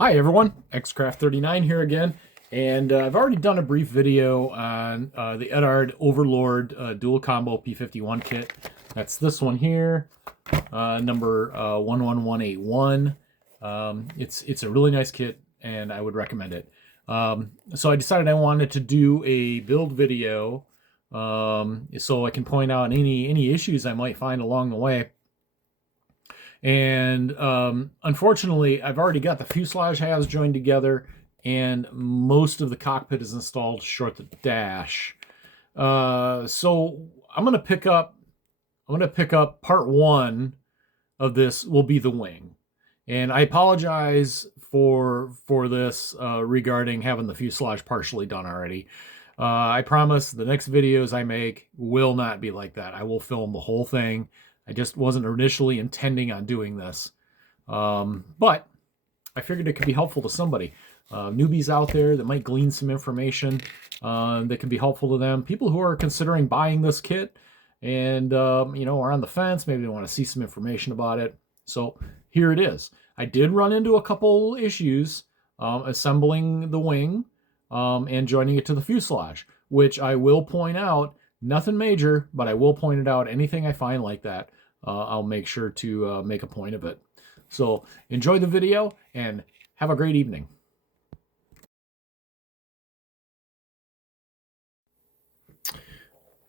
Hi everyone, Xcraft39 here again, and I've already done a brief video on the Eduard Overlord dual combo P51 kit. That's this one here, number 11181. It's a really nice kit, and I would recommend it. So I decided I wanted to do a build video, so I can point out any issues I might find along the way. And unfortunately, I've already got the fuselage halves joined together, and most of the cockpit is installed short the dash. So I'm gonna pick up. Part one of this will be the wing, and I apologize for this regarding having the fuselage partially done already. I promise the next videos I make will not be like that. I will film the whole thing. I just wasn't initially intending on doing this. But I figured it could be helpful to somebody. Newbies out there that might glean some information that can be helpful to them. People who are considering buying this kit and, are on the fence. Maybe they want to see some information about it. So here it is. I did run into a couple issues assembling the wing and joining it to the fuselage, which I will point out. Nothing major, but I will point it out. Anything I find like that, I'll make sure to make a point of it. So enjoy the video and have a great evening.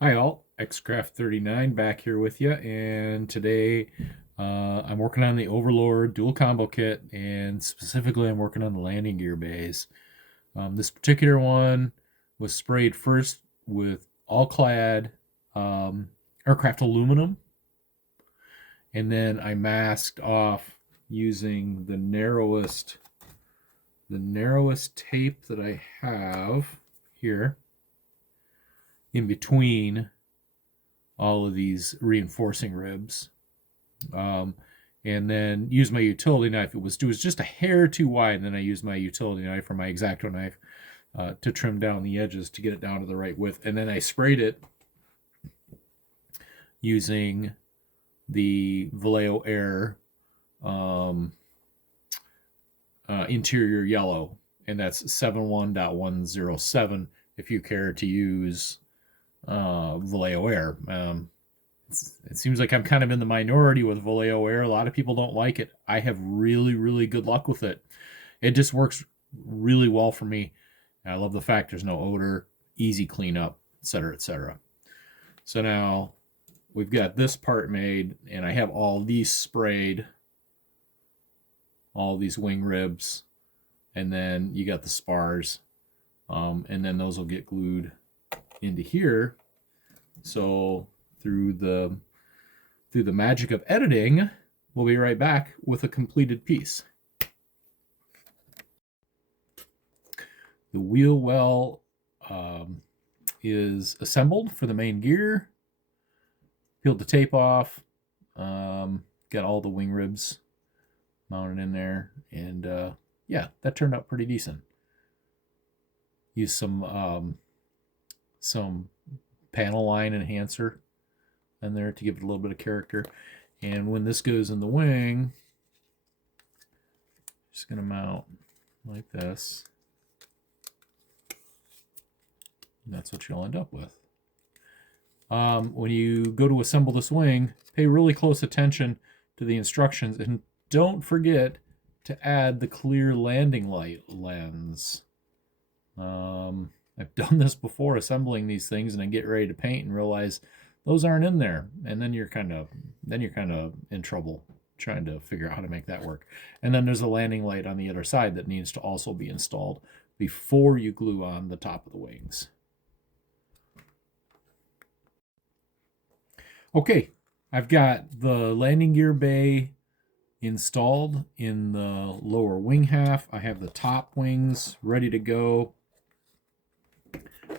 Hi all, Xcraft39 back here with you, and today I'm working on the Overlord dual combo kit, and specifically I'm working on the landing gear bays. This particular one was sprayed first with all-clad aircraft aluminum, and then I masked off using the narrowest tape that I have here in between all of these reinforcing ribs, and then use my utility knife. It was just a hair too wide, and then I used my utility knife or my X-Acto knife to trim down the edges to get it down to the right width, and then I sprayed it using the Vallejo Air interior yellow, and that's 71.107 if you care to use Vallejo Air. It seems like I'm kind of in the minority with Vallejo Air. A lot of people don't like it. I have really good luck with it. It just works really well for me. I love the fact there's no odor, easy cleanup, etc., etc. So now we've got this part made, and I have all these sprayed, all these wing ribs, and then you got the spars, and then those will get glued into here. So through the magic of editing, we'll be right back with a completed piece. The wheel well is assembled for the main gear. Peeled the tape off. Got all the wing ribs mounted in there, and yeah, that turned out pretty decent. Used some panel line enhancer in there to give it a little bit of character. And when this goes in the wing, just gonna mount like this. And that's what you'll end up with. When you go to assemble this wing, pay really close attention to the instructions, and don't forget to add the clear landing light lens. I've done this before assembling these things, and I get ready to paint and realize those aren't in there, and then you're kind of in trouble trying to figure out how to make that work. And then there's a landing light on the other side that needs to also be installed before you glue on the top of the wings. Okay, I've got the landing gear bay installed in the lower wing half. I have the top wings ready to go.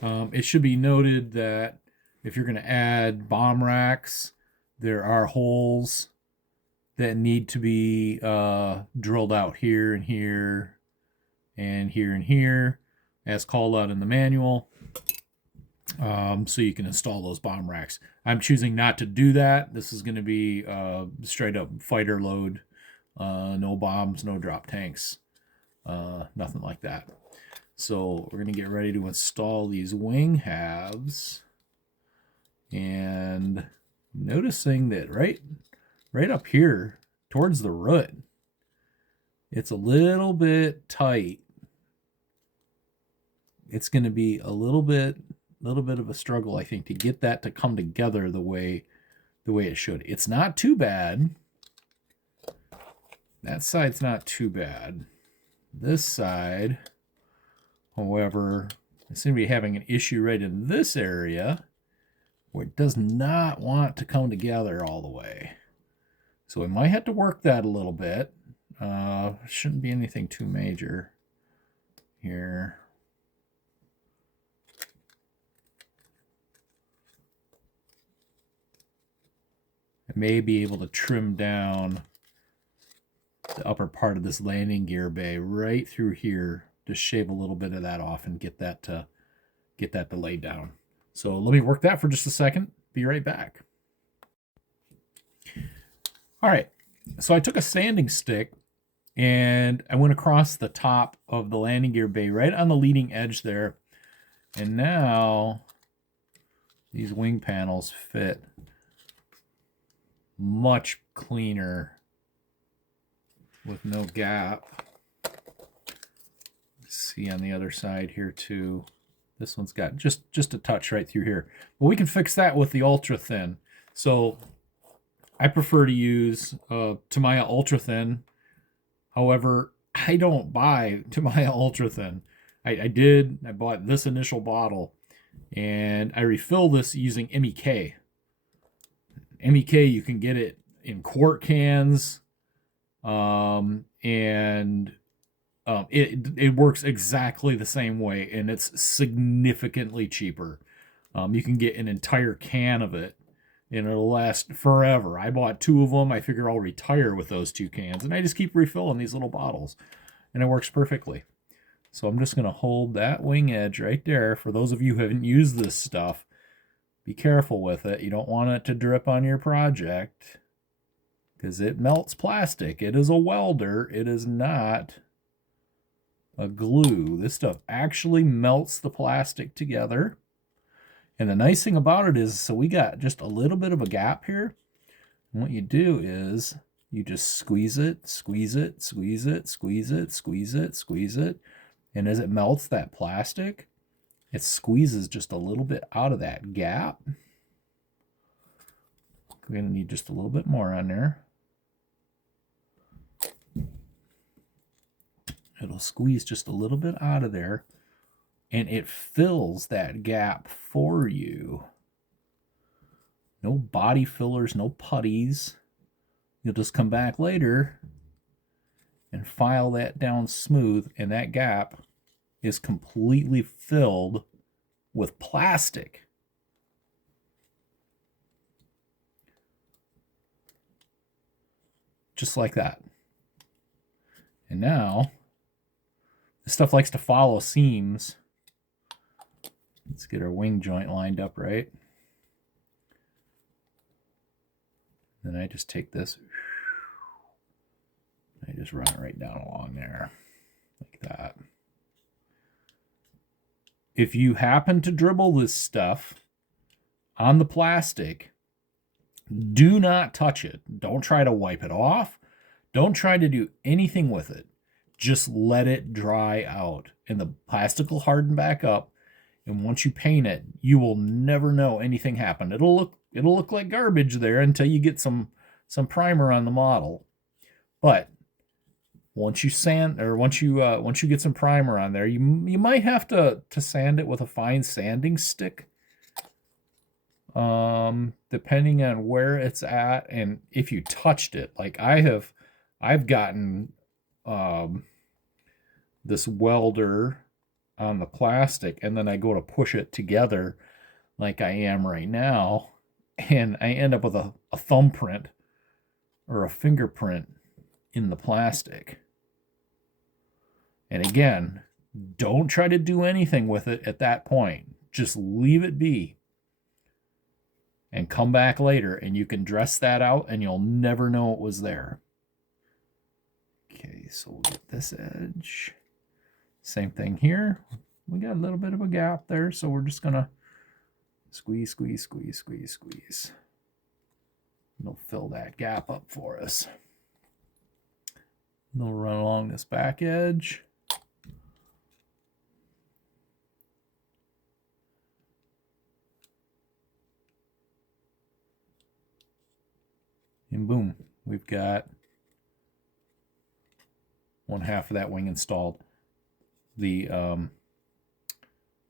It should be noted that if you're going to add bomb racks, there are holes that need to be drilled out here and here and here and here, as called out in the manual. So you can install those bomb racks. I'm choosing not to do that. This is going to be straight up fighter load, no bombs, no drop tanks. nothing like that. So we're going to get ready to install these wing halves, and noticing that right up here towards the root, it's a little bit tight. It's going to be a little bit of a struggle, I think, to get that to come together the way it should. It's not too bad. That side's not too bad. This side, however, I seem to be having an issue right in this area where it does not want to come together all the way. So we might have to work that a little bit. Shouldn't be anything too major here. I may be able to trim down the upper part of this landing gear bay right through here, to shave a little bit of that off and get that to lay down. So let me work that for just a second. Be right back. All right, so I took a sanding stick and I went across the top of the landing gear bay right on the leading edge there. And now these wing panels fit much cleaner with no gap. See on the other side here too. This one's got just a touch right through here. But we can fix that with the ultra thin. So I prefer to use Tamiya ultra thin. However, I don't buy Tamiya ultra thin. I bought this initial bottle, and I refill this using MEK. MEK, you can get it in quart cans, it works exactly the same way, and it's significantly cheaper. You can get an entire can of it, and it'll last forever. I bought 2 of them. I figure I'll retire with those 2 cans, and I just keep refilling these little bottles, and it works perfectly. So I'm just going to hold that wing edge right there. For those of you who haven't used this stuff, be careful with it. You don't want it to drip on your project, because it melts plastic. It is a welder. It is not a glue. This stuff actually melts the plastic together. And the nice thing about it is, so we got just a little bit of a gap here. And what you do is you just squeeze it, squeeze it, squeeze it, squeeze it, squeeze it, squeeze it. And as it melts that plastic, it squeezes just a little bit out of that gap. We're going to need just a little bit more on there. It'll squeeze just a little bit out of there, and it fills that gap for you. No body fillers, no putties. You'll just come back later and file that down smooth, and that gap is completely filled with plastic. Just like that. And now, this stuff likes to follow seams. Let's get our wing joint lined up right. Then I just take this, I just run it right down along there, like that. If you happen to dribble this stuff on the plastic, do not touch it. Don't try to wipe it off. Don't try to do anything with it. Just let it dry out, and the plastic will harden back up. And once you paint it, you will never know anything happened. It'll look like garbage there until you get some primer on the model. But once you sand, or once you get some primer on there, you might have to sand it with a fine sanding stick, depending on where it's at and if you touched it. Like I've gotten this welder on the plastic, and then I go to push it together like I am right now, and I end up with a thumbprint or a fingerprint in the plastic. And again, don't try to do anything with it at that point. Just leave it be and come back later, and you can dress that out and you'll never know it was there. Okay, so we'll get this edge. Same thing here. We got a little bit of a gap there, so we're just gonna squeeze, squeeze, squeeze, squeeze, squeeze. It'll fill that gap up for us. And we'll run along this back edge. And boom, we've got one half of that wing installed. The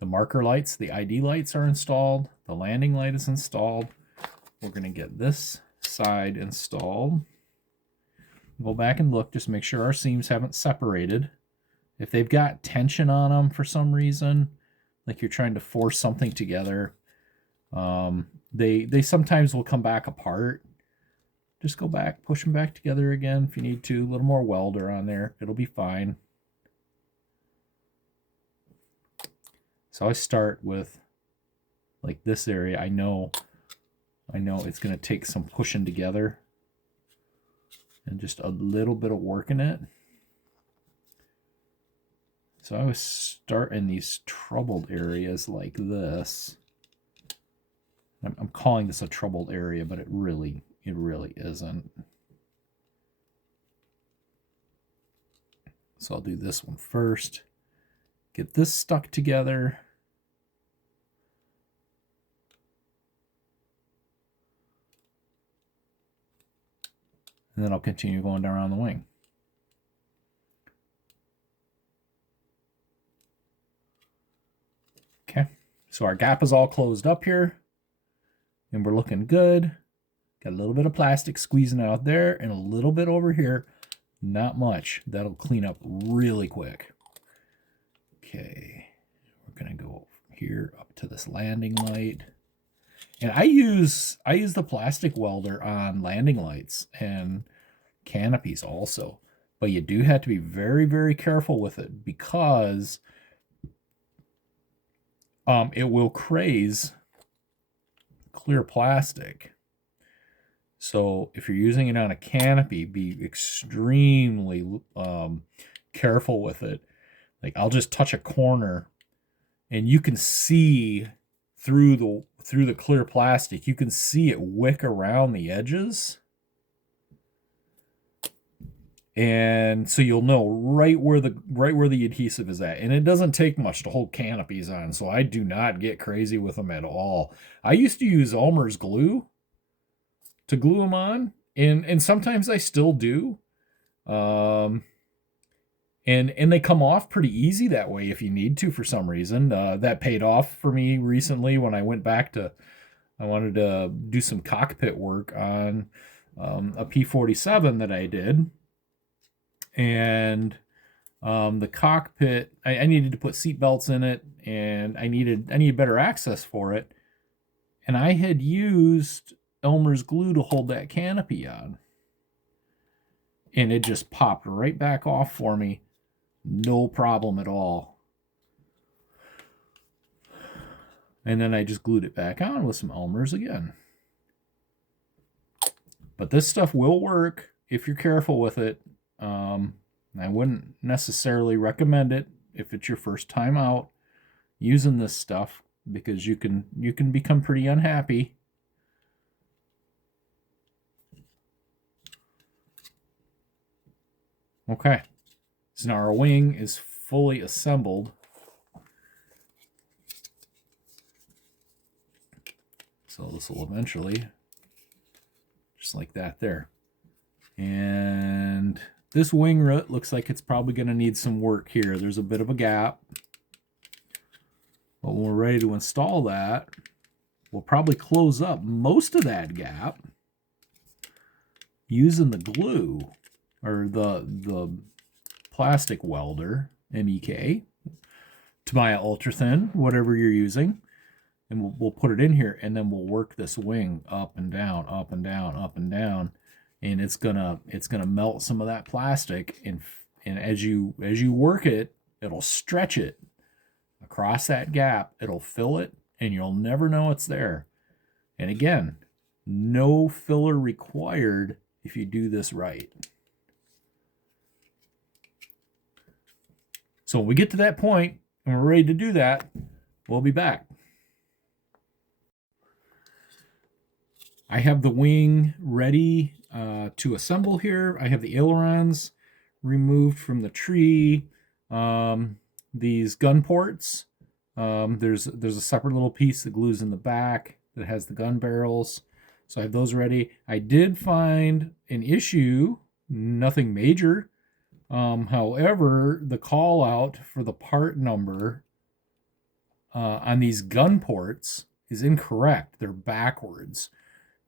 marker lights, the ID lights are installed. The landing light is installed. We're going to get this side installed. Go back and look, just make sure our seams haven't separated. If they've got tension on them for some reason, like you're trying to force something together, they sometimes will come back apart. Just go back, push them back together again if you need to. A little more welder on there. It'll be fine. So I start with like this area. I know it's going to take some pushing together and just a little bit of work in it. So I would start in these troubled areas like this. I'm calling this a troubled area, but it really isn't. So I'll do this one first. Get this stuck together. And then I'll continue going down around the wing. Okay, so our gap is all closed up here. And we're looking good. Got a little bit of plastic squeezing out there and a little bit over here. Not much. That'll clean up really quick. Okay, we're gonna go here up to this landing light. And I use the plastic welder on landing lights and canopies also. But you do have to be very, very careful with it because it will craze clear plastic. So if you're using it on a canopy, be extremely careful with it. Like I'll just touch a corner and you can see through the clear plastic, you can see it wick around the edges. And so you'll know right where the adhesive is at. And it doesn't take much to hold canopies on, so I do not get crazy with them at all. I used to use Elmer's glue to glue them on, and sometimes I still do. And they come off pretty easy that way if you need to for some reason. That paid off for me recently when I went back to, I wanted to do some cockpit work on a P47 that I did. And the cockpit, I needed to put seat belts in it, and I needed better access for it. And I had used Elmer's glue to hold that canopy on. And it just popped right back off for me. No problem at all. And then I just glued it back on with some Elmer's again. But this stuff will work if you're careful with it. I wouldn't necessarily recommend it if it's your first time out using this stuff, because you can become pretty unhappy. Okay, so now our wing is fully assembled. So this will eventually, just like that there. And this wing root looks like it's probably going to need some work here. There's a bit of a gap. But when we're ready to install that, we'll probably close up most of that gap using the glue or the plastic welder, MEK, Tamiya Ultra Thin, whatever you're using. And we'll put it in here, and then we'll work this wing up and down, up and down, up and down. And it's gonna melt some of that plastic, and as you work it, it'll stretch it across that gap. It'll fill it, and you'll never know it's there. And again, no filler required if you do this right. So when we get to that point and we're ready to do that, we'll be back. I have the wing ready to assemble here. I have the ailerons removed from the tree. These gun ports. There's a separate little piece that glues in the back that has the gun barrels. So I have those ready. I did find an issue, nothing major. However, the call out for the part number on these gun ports is incorrect. They're backwards.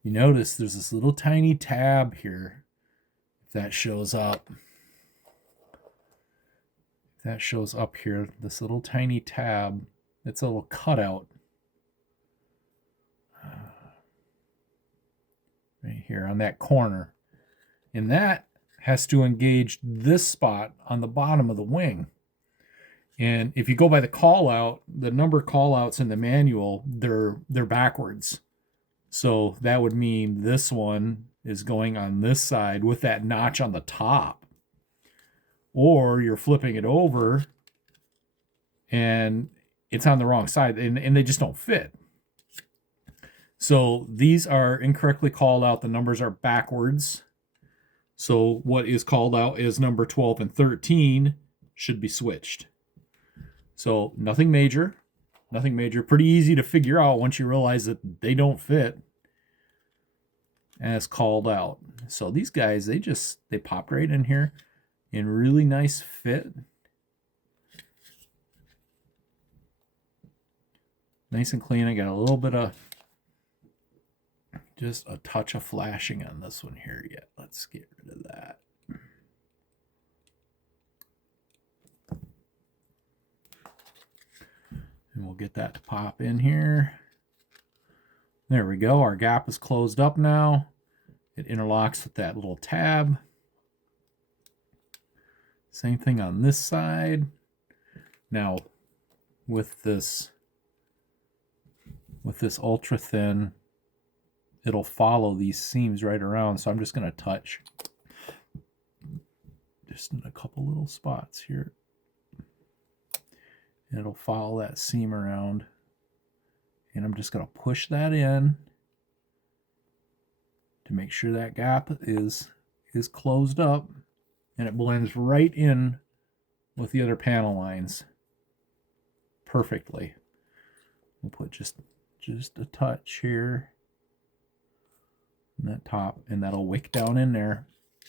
You notice there's this little tiny tab here. If that shows up. If that shows up here, this little tiny tab. It's a little cutout. Right here on that corner. And that has to engage this spot on the bottom of the wing. And if you go by the call out, the number call outs in the manual, they're backwards. So that would mean this one is going on this side with that notch on the top. Or you're flipping it over and it's on the wrong side, and they just don't fit. So these are incorrectly called out. The numbers are backwards. So what is called out as number 12 and 13 should be switched. So nothing major. Nothing major. Pretty easy to figure out once you realize that they don't fit as called out. So these guys, they pop right in here in really nice fit. Nice and clean. I got a little bit of, just a touch of flashing on this one here yet. Let's get rid of that. And we'll get that to pop in here. There we go. Our gap is closed up now. It interlocks with that little tab. Same thing on this side. Now, with this ultra thin, it'll follow these seams right around. So I'm just going to touch just in a couple little spots here. And it'll follow that seam around. And I'm just going to push that in to make sure that gap is closed up, and it blends right in with the other panel lines perfectly. We'll put just a touch here in that top, and that'll wick down in there,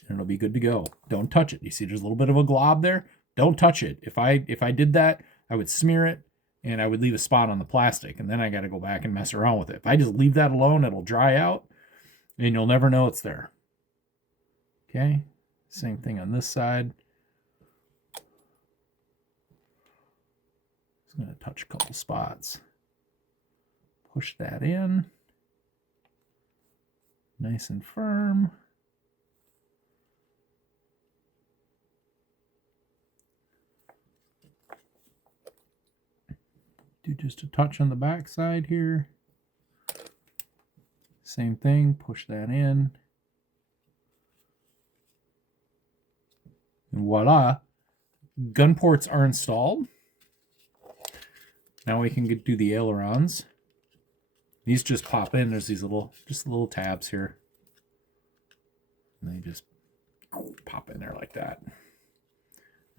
and it'll be good to go. Don't touch it. You see there's a little bit of a glob there? Don't touch it. If I did that, I would smear it, and I would leave a spot on the plastic, and then I got to go back and mess around with it. If I just leave that alone, it'll dry out, and you'll never know it's there. Okay, same thing on this side. Just going to touch a couple spots. Push that in. Nice and firm. Do just a touch on the back side here. Same thing, push that in. And voila, gun ports are installed. Now we can do the ailerons. These just pop in. There's these little tabs here. And they just pop in there like that.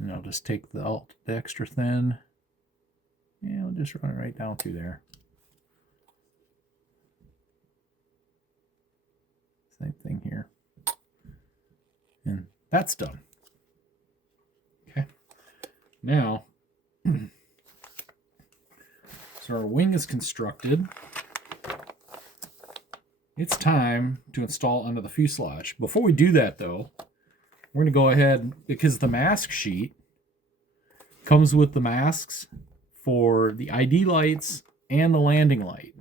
And I'll just take the extra thin. Yeah, I'll just run it right down through there. Same thing here. And that's done. Okay. Now, so our wing is constructed. It's time to install under the fuselage. Before we do that, though, we're going to go ahead, because the mask sheet comes with the masks for the ID lights and the landing light.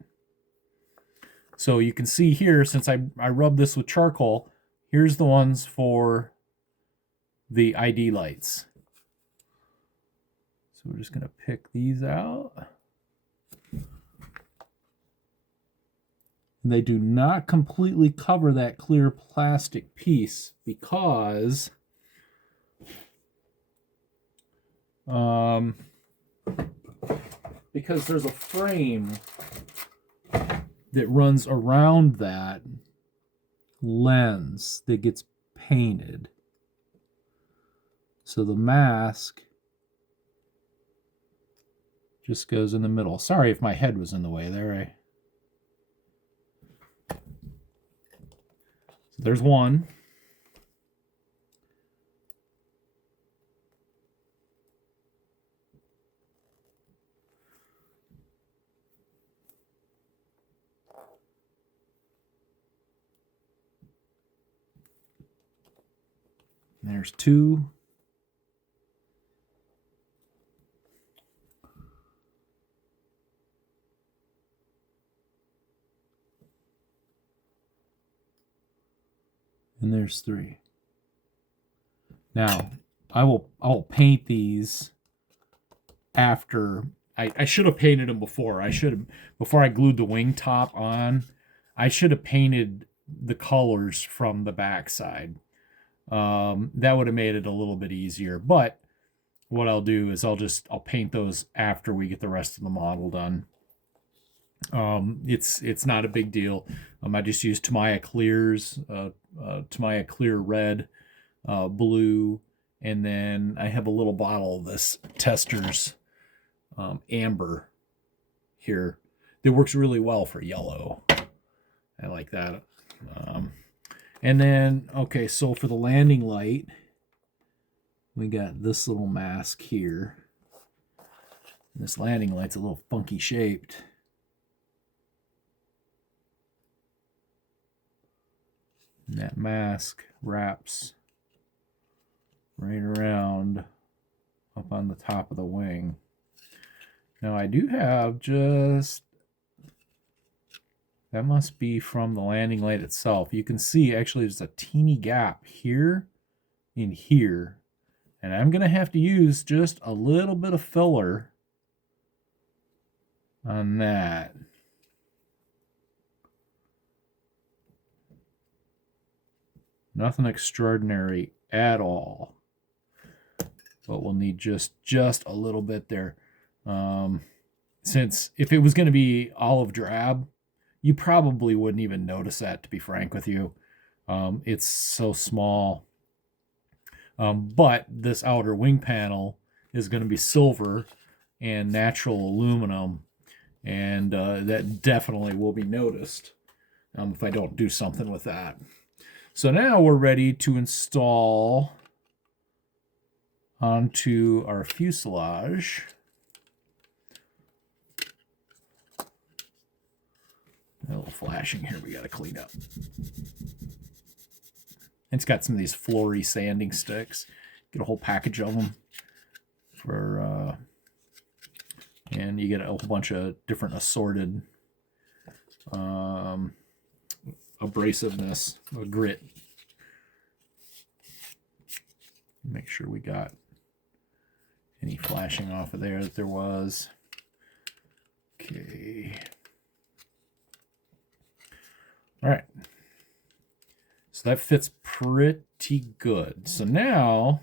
So you can see here, since I rubbed this with charcoal, here's the ones for the ID lights. So we're just going to pick these out. And they do not completely cover that clear plastic piece because because there's a frame that runs around that lens that gets painted. So the mask just goes in the middle. Sorry if my head was in the way there. So there's one. There's two. And there's three. Now, I will paint these after. I should have painted them before. Before I glued the wing top on, I should have painted the colors from the backside. That would have made it a little bit easier. But what I'll do is I'll paint those after we get the rest of the model done. It's not a big deal. I just use Tamiya clears, Tamiya clear red, blue, and then I have a little bottle of this Tester's amber here that works really well for yellow. I like that. And then, okay, so for the landing light, we got this little mask here. This landing light's a little funky shaped. And that mask wraps right around up on the top of the wing. Now I do have just, that must be from the landing light itself. You can see actually there's a teeny gap here and here. And I'm going to have to use just a little bit of filler on that. Nothing extraordinary at all. But we'll need just a little bit there. Since if it was going to be olive drab, you probably wouldn't even notice that, to be frank with you. It's so small. But this outer wing panel is going to be silver and natural aluminum. And that definitely will be noticed if I don't do something with that. So now we're ready to install onto our fuselage. A little flashing here we got to clean up. It's got some of these flory sanding sticks. Get a whole package of them for, and you get a whole bunch of different assorted abrasiveness, grit. Make sure we got any flashing off of there that there was. Okay. All right. So that fits pretty good. So now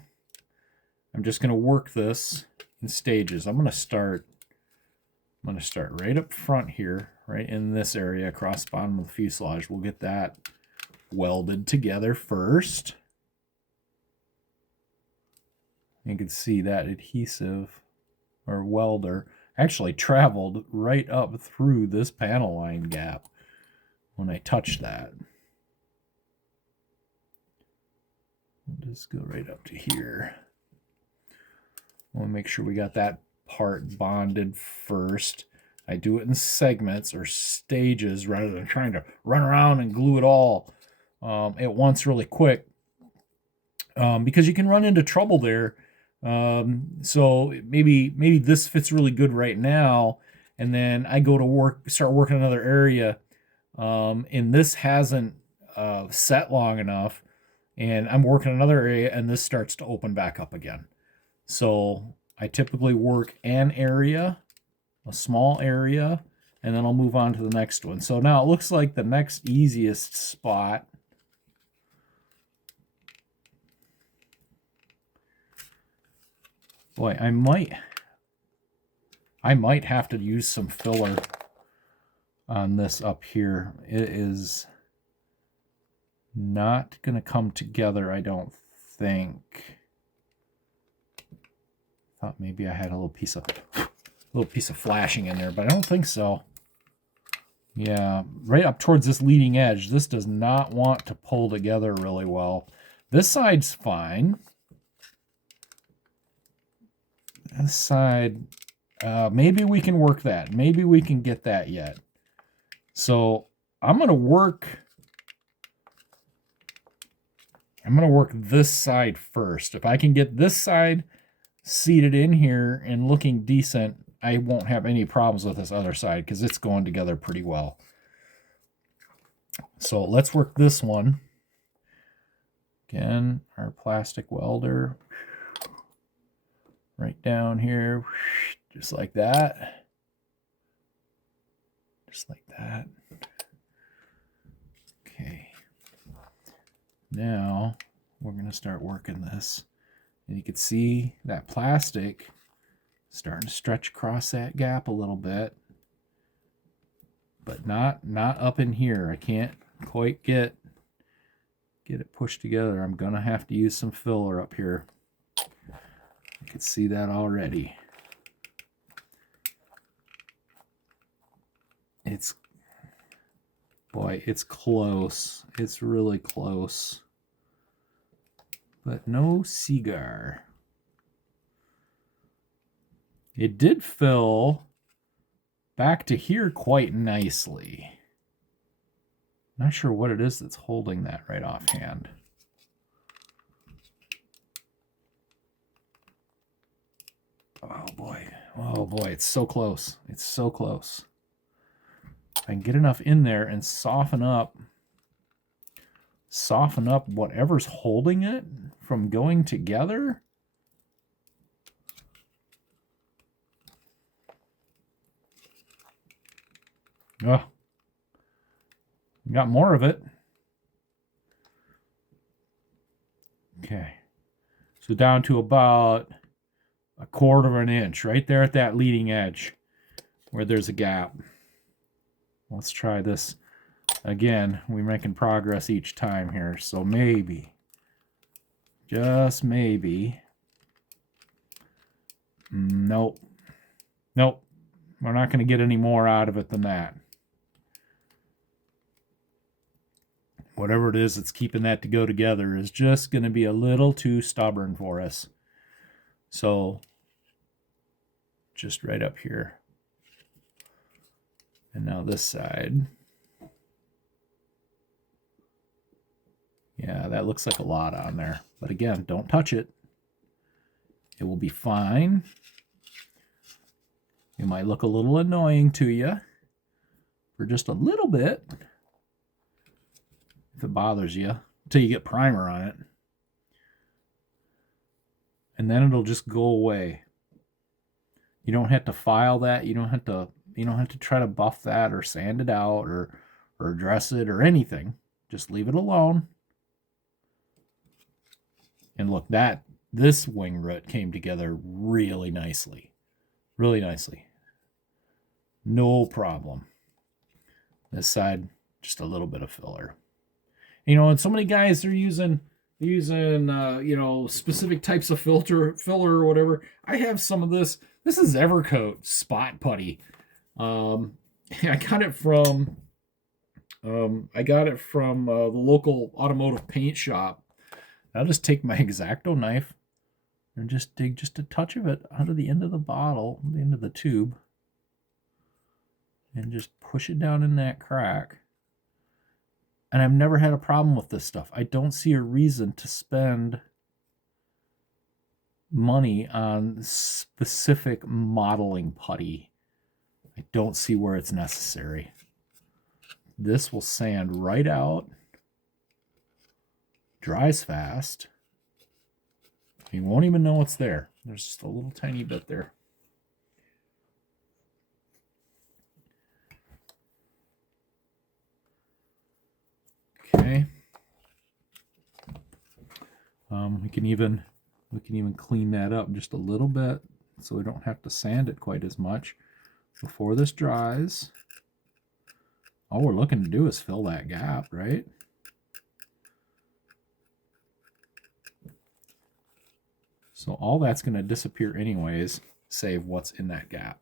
I'm just going to work this in stages. I'm going to start right up front here, right in this area across the bottom of the fuselage. We'll get that welded together first. You can see that adhesive or welder actually traveled right up through this panel line gap when I touched that. I'll just go right up to here. We'll make sure we got that part bonded first. I do it in segments or stages rather than trying to run around and glue it all at once really quick, because you can run into trouble there. So maybe this fits really good right now, and then I go to start working another area, and this hasn't set long enough, and I'm working another area, and this starts to open back up again. So I typically work an area, a small area, and then I'll move on to the next one. So now it looks like the next easiest spot Boy, I might have to use some filler on this up here. It is not going to come together, I don't think. Thought maybe I had a little piece of flashing in there, but I don't think so. Yeah, right up towards this leading edge, this does not want to pull together really well. This side's fine. This side, maybe we can work that. Maybe we can get that yet. So I'm going to work this side first. If I can get this side seated in here and looking decent, I won't have any problems with this other side because it's going together pretty well. So let's work this one. Again, our plastic welder right down here, just like that. Just like that. Okay. Now we're going to start working this. And you can see that plastic starting to stretch across that gap a little bit. But not up in here. I can't quite get it pushed together. I'm going to have to use some filler up here. You can see that already. Boy, it's close. It's really close. But no cigar. It did fill back to here quite nicely. Not sure what it is that's holding that right offhand. Oh boy. Oh boy, it's so close. It's so close. I can get enough in there and soften up whatever's holding it from going together. Oh, got more of it. Okay, so down to about 1/4 of an inch right there at that leading edge where there's a gap. Let's try this again. We're making progress each time here, so maybe, just maybe. Nope. We're not going to get any more out of it than that. Whatever it is that's keeping that to go together is just going to be a little too stubborn for us. So just right up here. And now this side. Yeah, that looks like a lot on there. But again, don't touch it. It will be fine. It might look a little annoying to you for just a little bit. If it bothers you, until you get primer on it. And then it'll just go away. You don't have to file that. You don't have to try to buff that or sand it out or dress it or anything. Just leave it alone. And look, this wing root came together really nicely. Really nicely. No problem. This side, just a little bit of filler. You know, and so many guys are using specific types of filler or whatever. I have some of this. This is Evercoat spot putty. I got it from the local automotive paint shop. I'll just take my X-Acto knife and just dig just a touch of it out of the end of the bottle, the end of the tube, and just push it down in that crack. And I've never had a problem with this stuff. I don't see a reason to spend money on specific modeling putty. I don't see where it's necessary. This will sand right out. Dries fast. You won't even know it's there. There's just a little tiny bit there. We can even We can even clean that up just a little bit so we don't have to sand it quite as much before this dries. All we're looking to do is fill that gap, right? So all that's going to disappear anyways, save what's in that gap.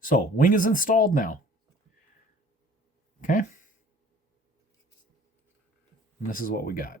So wing is installed now. Okay. And this is what we got.